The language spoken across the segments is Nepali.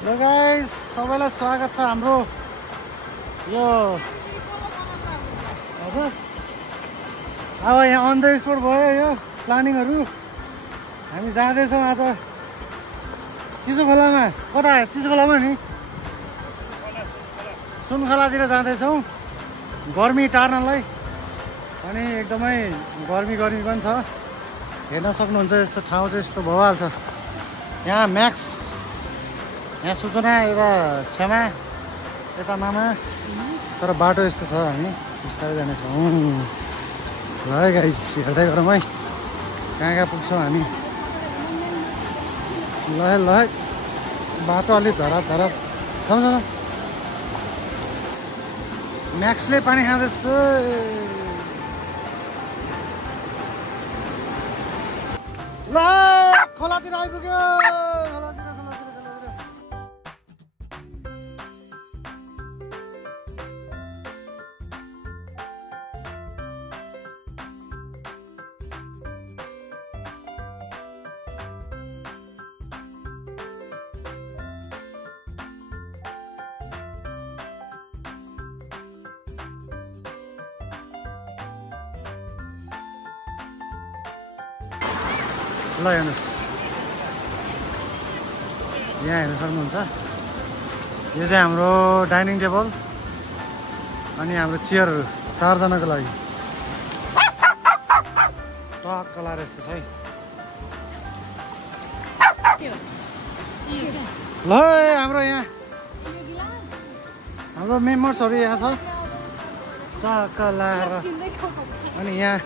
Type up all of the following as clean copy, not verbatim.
हेलो गाइस, सबैलाई स्वागत छ हाम्रो यो हजुर अब यहाँ अन द स्पोट भयो यो प्लानिङहरू। हामी जाँदैछौँ आज चिसो खोलामा। कता चिसो खोलामा नि सुनखोलातिर जाँदैछौँ गर्मी टार्नलाई। अनि एकदमै गर्मी पनि छ, हेर्न सक्नुहुन्छ। यस्तो ठाउँ चाहिँ यस्तो भइहाल्छ। यहाँ म्याक्स, यहाँ सूचना, यता क्षमा, यता मामा। तर बाटो यस्तो छ, हामी बिस्तारै जानेछौँ। ल है गाइस, हेर्दै गरौँ है कहाँ कहाँ पुग्छौँ हामी। ल है बाटो अलिक धराप सम्झ। म्याक्सले पानी खाँदैछ। ल खोलातिर आइपुग्यो। ल हेर्नुहोस्, यहाँ हेर्न सक्नुहुन्छ। यो चाहिँ हाम्रो डाइनिङ टेबल अनि हाम्रो चेयरहरू 4 जनाको लागि टक्क लाएर यस्तो छ है। ल हाम्रो यहाँ हाम्रो मेम्बर्सहरू यहाँ छ टक्क लाएर। अनि यहाँ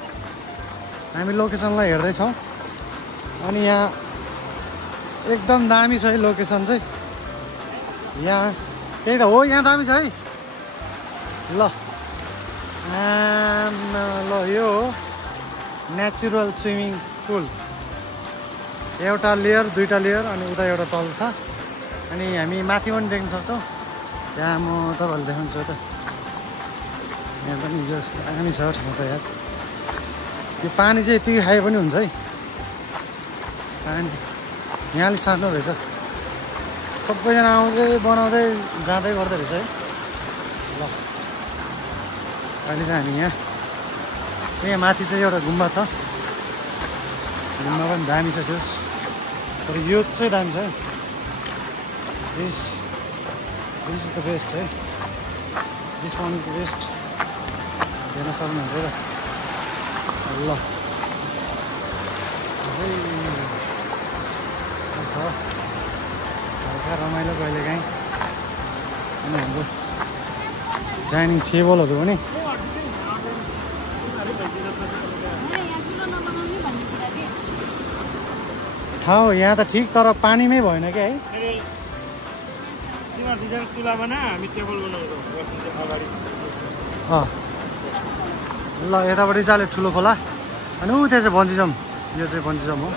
हामी लोकेसनलाई हेर्दैछौँ। अनि यहाँ एकदम दामी छ है लोकेसन चाहिँ। यहाँ त्यही त हो, यहाँ दामी छ है। ल ल यो हो नेचुरल स्विमिङ पुल। एउटा लेयर, 2टा लेयर अनि उता एउटा तल छ। अनि हामी माथि पनि देख्न सक्छौँ। यहाँ म तपाईँहरूले देखाउँछु त। यहाँ पनि जस्तो दामी छ ठाउँ त यार। यो पानी चाहिँ यति खाए पनि हुन्छ है। पानी यहाँले सानो रहेछ। सबैजना आउँदै बनाउँदै जाँदै गर्दै रहेछ है। ल अहिले चाहिँ हामी यहाँ माथि चाहिँ एउटा गुम्बा छ। गुम्बा पनि दामी छ त्यो, तर यो चाहिँ दामी छ है। दिस इज द बेस्ट है। This one is the best. हेर्न सक्नुहुन्छ र। ल हल्का रमाइलो कहिलेकाहीँ। अनि हाम्रो डाइनिङ टेबलहरू पनि ठाउँ यहाँ त ठिक, तर पानीमै भएन क्या है। ल यतापट्टि चाहिँ अलिक ठुलो खोला। अनि ऊ त्यहाँ चाहिँ बन्जी जम्प। यो चाहिँ बन्जी जम्प हो।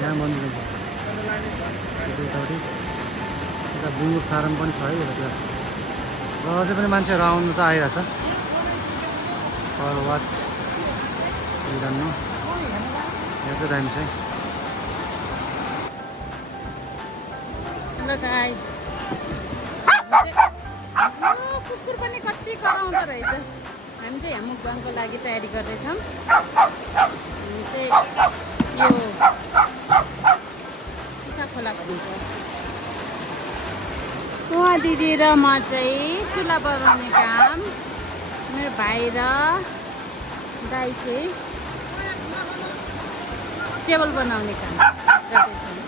यहाँ बन्जी जम्प यतापट्टि। यता बुङ्गुर फार्म पनि छ है यतातिर। र अझै पनि मान्छेहरू आउनु त आइरहेछ। फर वाच जान्नु यहाँ चाहिँ दामी छ है। हेलो गाइज, कुकुर पनि कति कराउँदो रहेछ। हामी चाहिँ यहाँ मुकबाङको लागि तयारी गर्दैछौँ। हामी चाहिँ यो चिसा खोला भनिन्छ। उहाँ दिदी र म चाहिँ चुल्हा बनाउने काम, मेरो भाइ र दाइ चाहिँ टेबल बनाउने काम गर्दैछौँ।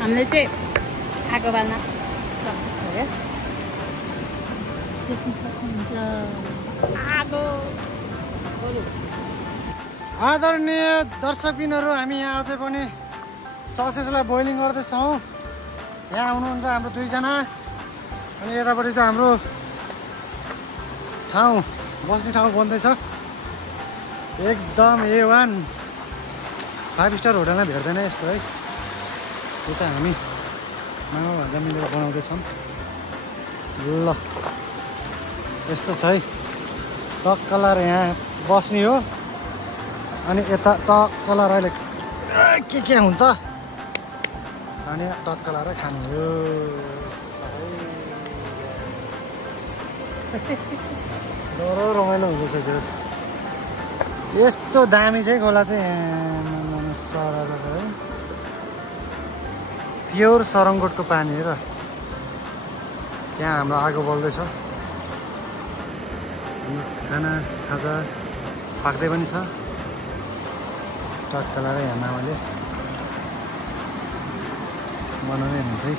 हामीले चाहिँ आगो बाल्न क्या देख्न सक्नुहुन्छ आगो आदरणीय दर्शकबिनहरू हामी यहाँ अझै पनि ससेसलाई बोइलिङ गर्दैछौँ। यहाँ हुनुहुन्छ हाम्रो 2 जना अनि यतापट्टि चाहिँ हाम्रो ठाउँ बस्ने ठाउँ बन्दैछ। एकदम A1 5 स्टार होटलमा भेट्दैन यस्तो है। यो चाहिँ हामी मामा भान्जा मिलेर बनाउँदैछौँ। ल यस्तो छ है। टक्कलार यहाँ बस्ने हो अनि यता टक्कलार अहिले के हुन्छ अनि टक्कलार खाने हो। डरो रमाइलो हुँदैछ जस। यस्तो दामी चाहिँ खोला चाहिँ सरल है। प्योर सरङ्गोटको पानी हो र त्यहाँ हाम्रो आगो बल्दैछ। खाना खाजा पाक्दै पनि छ। टक्कलार यहाँ मामाले बनाउने हुन्छ है।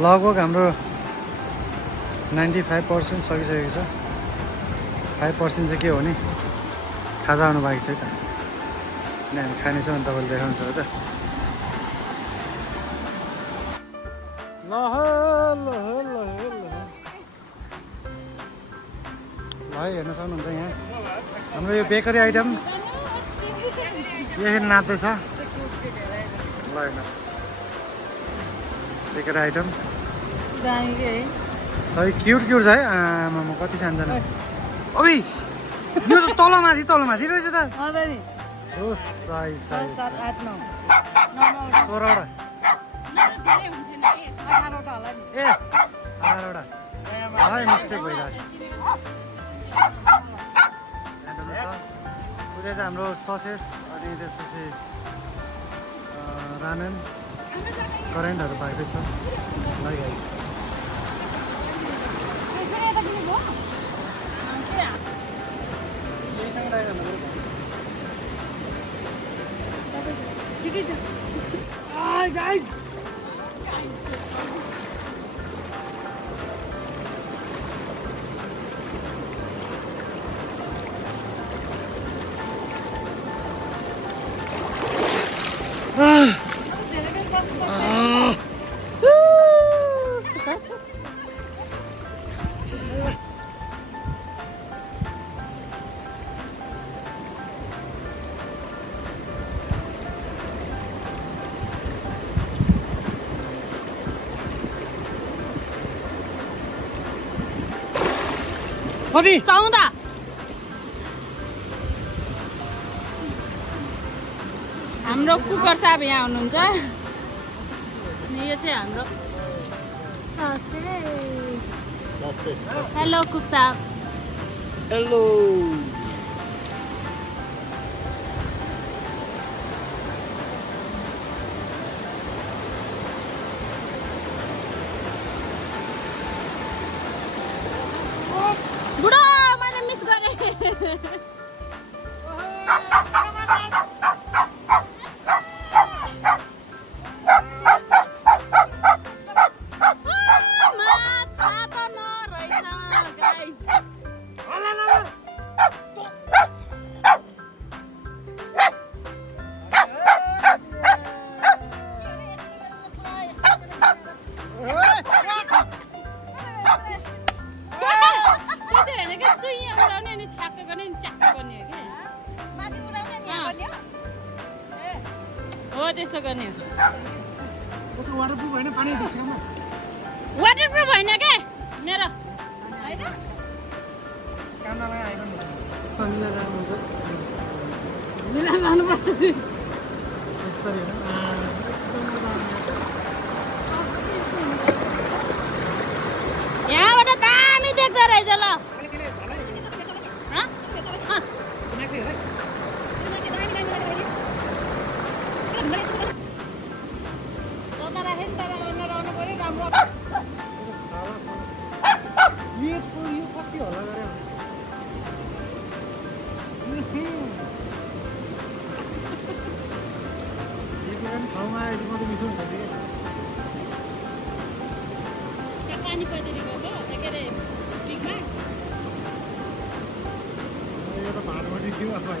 लगभग हाम्रो 95% सकिसकेको छ। 5% चाहिँ के हो भने खाजा आउनु बाँकी छ है त। अनि हामी खानेछौँ अनि तपाईँले देखाउनुहुन्छ है त। ल हेर्न सक्नुहुन्छ यहाँ हाम्रो यो बेकरी आइटम्स यसरी नाच्दैछ। ल हेर्नुहोस् बेकरी आइटम सही क्युट छ है। आमामा कति सानजना अबि यो त तलमाथि रहेछ त। ओ सही 16वटा ए 18वटा है मिस्टेक भइरहेको। उता चाहिँ हाम्रो ससेस अनि त्यसपछि रामेन करेन्टहरू पाइँदैछ। ठिकै छ कति 14 हाम्रो कुकर साहब यहाँ हुनुहुन्छ। यो चाहिँ हाम्रो हेलो कुक साहब। हेलो बुढो मैले मिस गरेँ। त्यस्तो गर्ने हो कसो वाटरप्रुफ होइन पानी देख्छमा वाटरप्रुफ होइन के मेरो होइन कामलाई आइरन मिला लानुपर्छ यस्तरी यहाँबाट दामी देख्दो रहेछ ल पानी पर्दैन के अरे पिकमा यो त भाडबडी थियो अथवा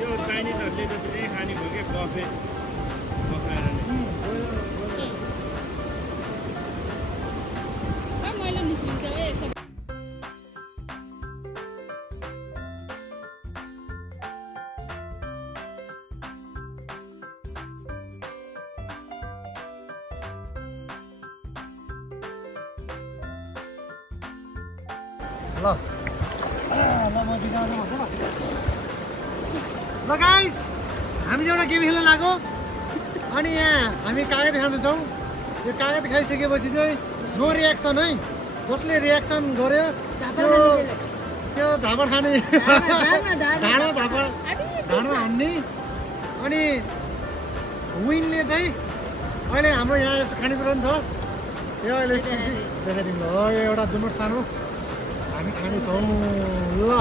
यो चाइनिजहरूले त्यसरी खाने भयो क्या कफे पकाएर मैले निस्किन्छ है ल म बिगाउनु भन्छु ल गाइस हामी चाहिँ एउटा गेम खेल्न लाग्यो अनि यहाँ हामी कागज खाँदैछौँ यो कागज खाइसकेपछि चाहिँ नो रियाक्सन है जसले रियाक्सन गर्यो त्यो झापड खाने ढाँडो झापड ढाँडो हान्ने अनि विनले चाहिँ अहिले हाम्रो यहाँ यस्तो खानेकुरा पनि छ यो अहिले देखाइदिउँ ल यो एउटा जुनोट सानो हामी खानेछौँ ल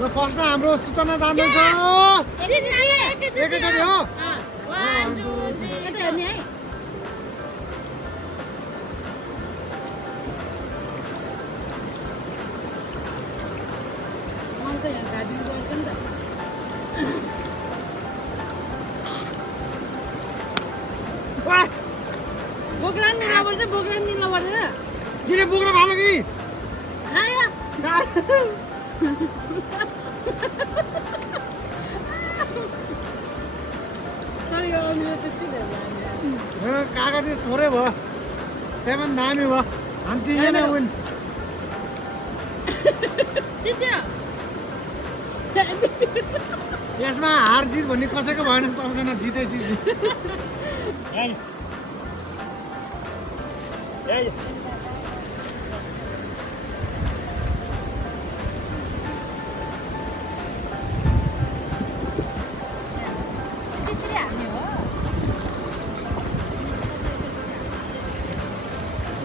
ल फर्स्टमा हाम्रो सूचना जान्दैछ एकैचोटि हो बोक्रा निल्नुपर्छ बोक्रा निल्नु पर्दैन किन बोक्रा भालो कि खायो कागज थोरै भयो त्यही पनि दामी भयो हामी तिनजना विन यसमा हार जित भन्ने कसैको भएन सबजना जिते जित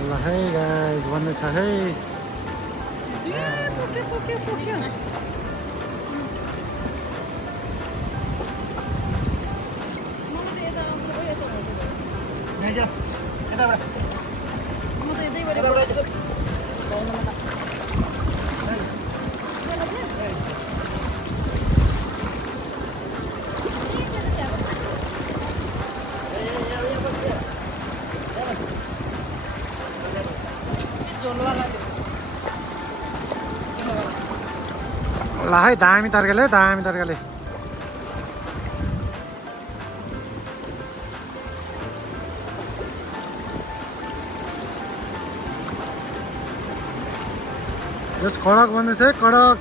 ल है गाइस भन्दैछ है ल है दामी तर्काले दामी तर्काले यस कडक भन्दैछ है कडक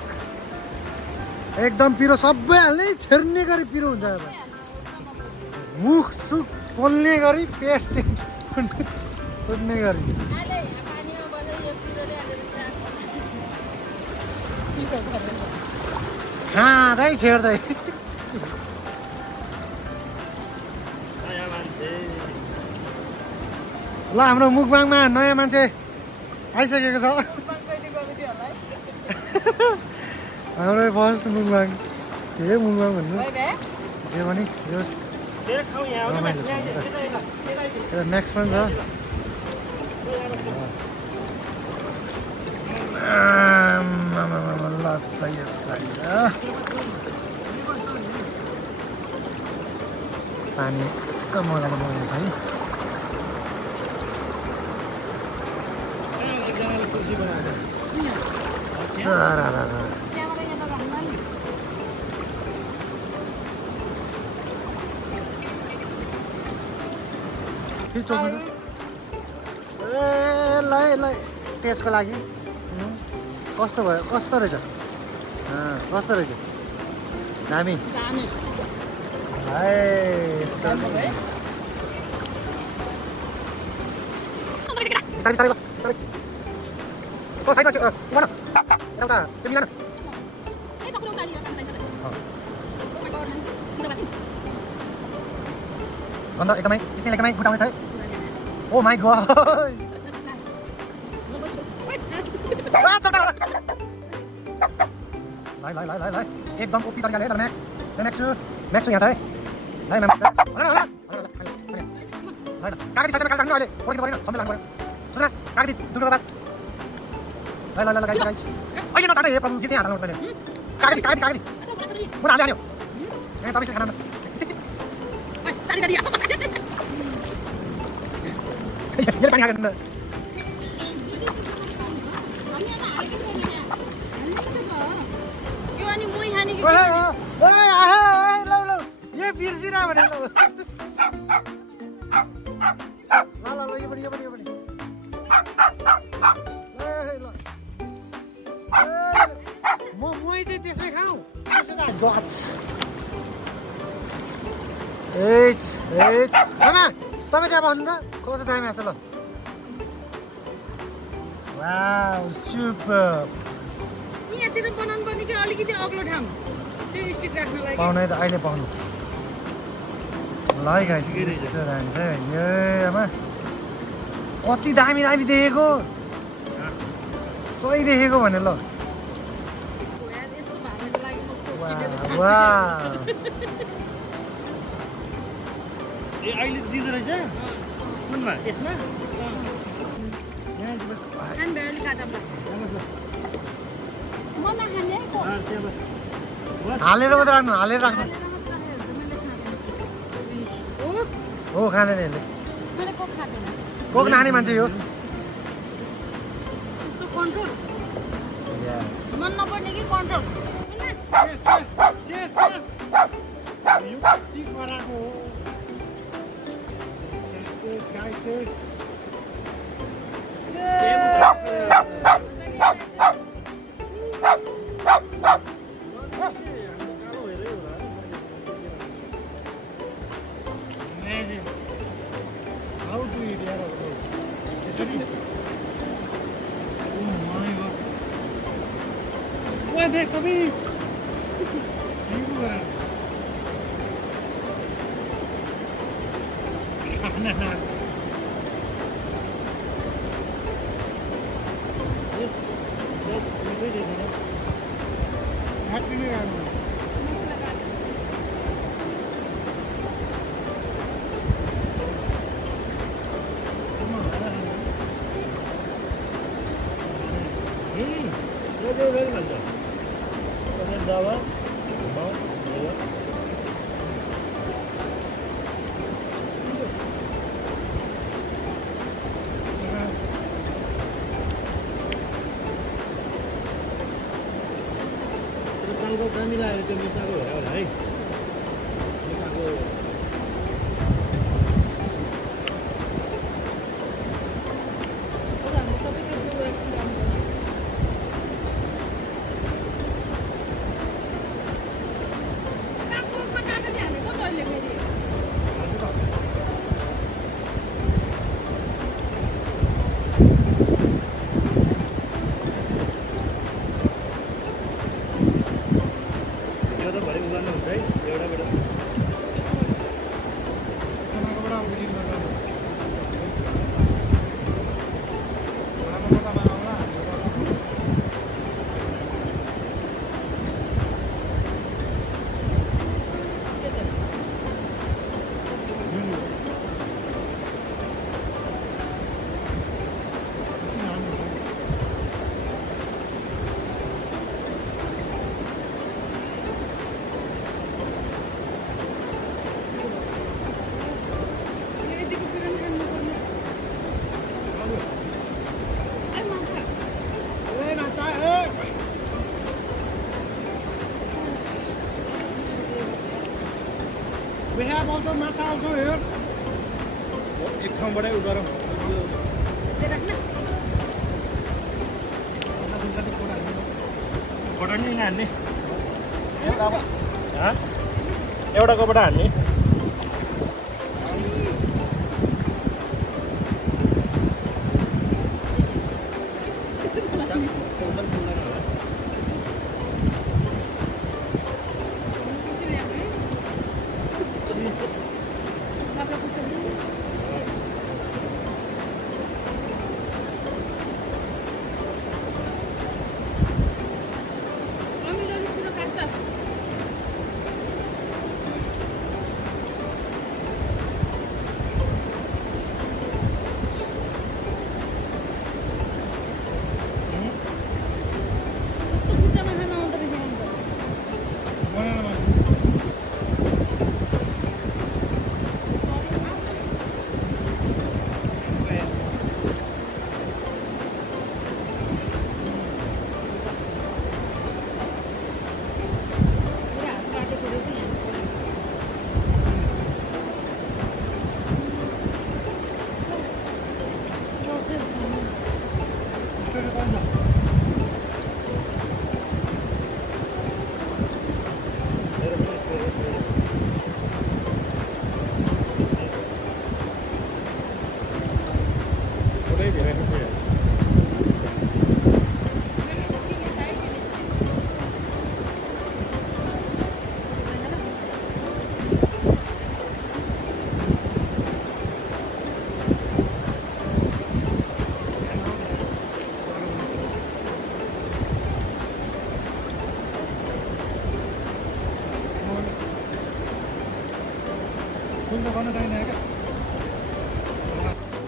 एकदम पिरो सबै हाल्ने छेर्ने गरी पिरो हुन्छ अब मुख सुख पोल्ने गरी पेट चाहिँ फुट्ने गरी खाँदै छेड्दै ल हाम्रो मुखबाङमा नयाँ मान्छे आइसकेको छ हाम्रो फर्स्ट मुखबाङ के मुखबाङ भन्नु यो पनि यो रमाइलो छ यता म्याक्स पनि छ पानी यस्तो मजाले बगेको छ है ल त्यसको लागि कस्तो भयो कस्तो रहेछ कस्तो रहेछ दामी यस्तो गन्ध एकदमै स्मेल एकदमै फुटाउने छ है ओ माई गॉड लाइ एकदम ओपी तरिकाले है म्याक्स म्याक्स यहाँ छ है लाइ म्याक्स कागती साइजमा काट्नु अहिले पढ्नु परेन सम्झ लाग्नु पर्यो सुन कागती दुटो बाद लाइ गाइस अहिले नचाटे हे प्रभु गीतै हाल्नु पर्दैन कागती म हाल्दै हाल्यो यहाँ तपाईले खाना यसले पानी हाल्नु ये बिर्सिरा भने ल यो पनि म चाहिँ त्यसमै खाऊ आमा तपाईँ त्यहाँ भन्नु त कस्तो दामी आएको छ ल वाउ सुपर यहाँतिर बनाउनु पर्ने कि अलिकति अग्लो ठाउँ त्यो स्टिक राख्नलाई पाउनु है त अहिले पाउनु ल है गाइस यस्तो दामी छ ए आमा कति दामी देखेको सही देखेको भने ल ए अहिले दिँदो रहेछ कुनमा यसमा हालेर मात्र राख्नु हालेर राख्नु हो खाँदैन यसले कोक नानी मान्छे यो मन नपर्ने कि control How do you eat it? Oh my god. Why देख सभी मिलाएर त्यो मिठाको होला है मिठाको बेहा आउँछ माछा आउँछ हेर एक ठाउँबाटै उ गरौँ त्यो राख्न फोटो नि हान्ने एउटा कोबाट हान्ने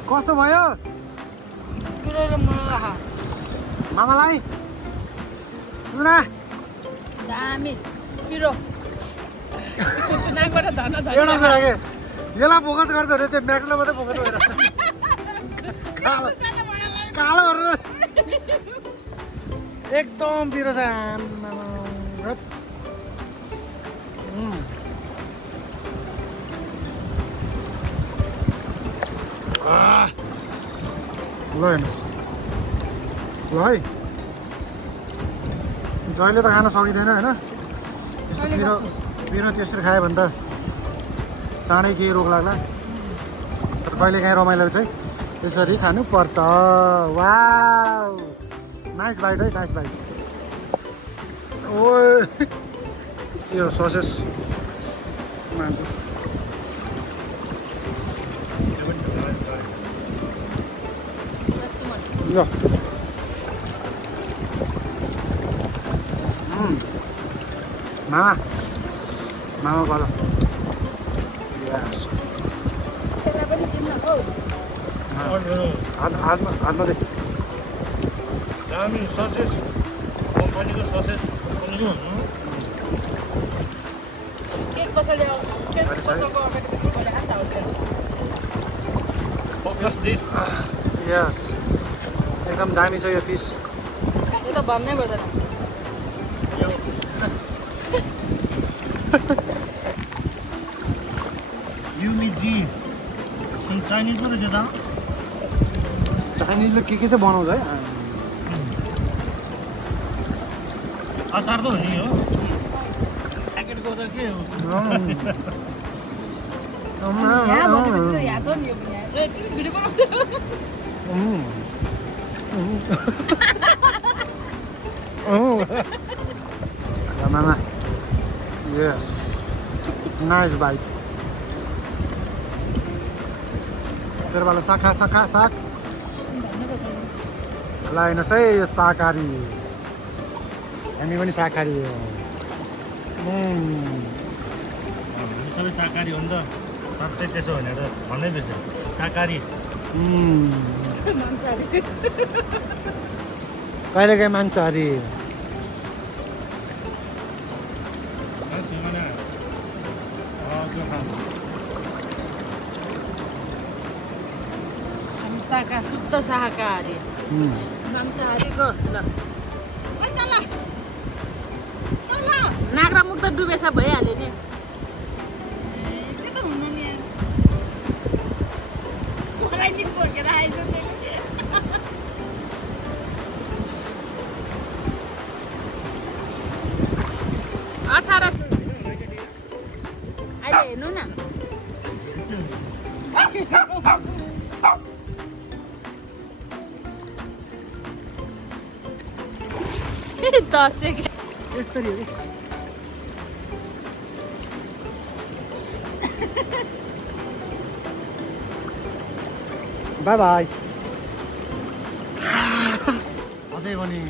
कस्तो भयो मामालाई सुना दामी पिरो नाकबाट झर्न झर्न एउटा कुरा के यसलाई फोकस गर्छ अरे त्यो म्याक्सलाई मात्रै फोकस गरेर कालो गरेर एकदम पिरो छ ल हेर्नुहोस् ल है जहिले त खान सकिँदैन होइन यस्तो पिरो पिरो त्यसरी खायो भने त चाँडै केही रोग लाग्ला तर कहिले काहीँ रमाइलो चाहिँ त्यसरी खानुपर्छ वाउ नाइस बाइट है नाइस बाइट ओ यो ससेस मान्छ ल मामा मामा गल हातमा दे दामी ससेस कम्पनीको ससेस केक पसलले केक पसलको अगाडि हात हाल्छ फोकस दिस यस एकदम दामी छ यो फिस यो त भन्नै पर्दैन युमिजी चाइनिज पो रहेछ त चाइनिजले के चाहिँ बनाउँछ है अचार त हो नि हो प्याकेटको त के हो मामा यस नाइस बाइट तेरो वाला साग खा साग खा साग ल हेर्नुहोस् है यो शाकाहारी हामी पनि शाकाहारी हो सबै शाकाहारी हो नि त साँच्चै त्यसो भनेर भन्नै पर्छ शाकाहारी कहिलेकाहीँ मांसाहारी शुद्ध शाकाहारी मांसाहारीको नाक र मुख त डुबेछ भइहाल्यो नि सेक यस्तरी हो कि बाई बाई अझै पनि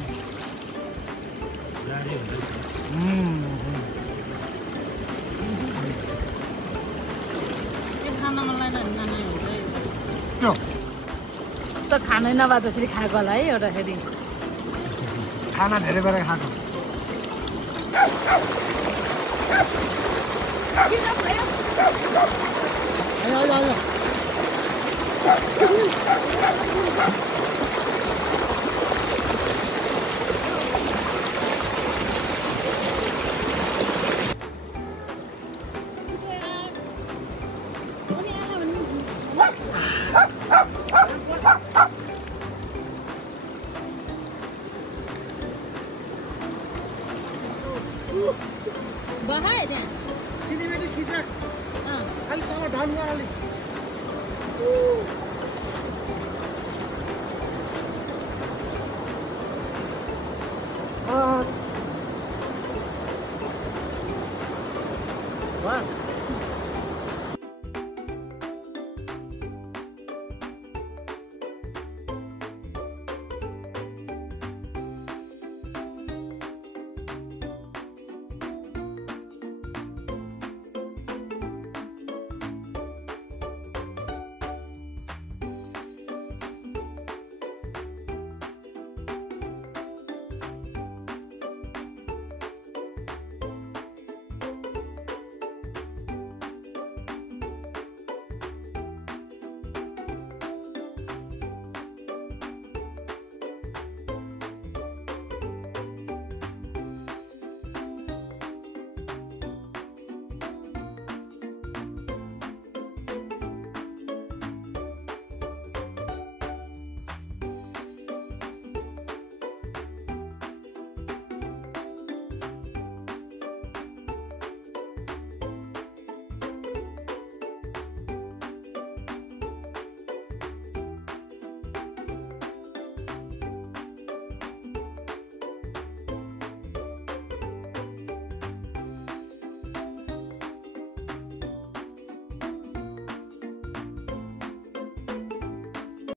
गाडी हुँदैछ खान मन लाग्दैन नाना हुन्छ त्यो त खानै नभए त्यसरी खाएको होला है एउटा फेरि खाना धेरै बेर खाएको आयो आयो आयो बहाए त्यहाँ सिनेमेटिक खिचा खालि तल ढल्नु अलिक वाह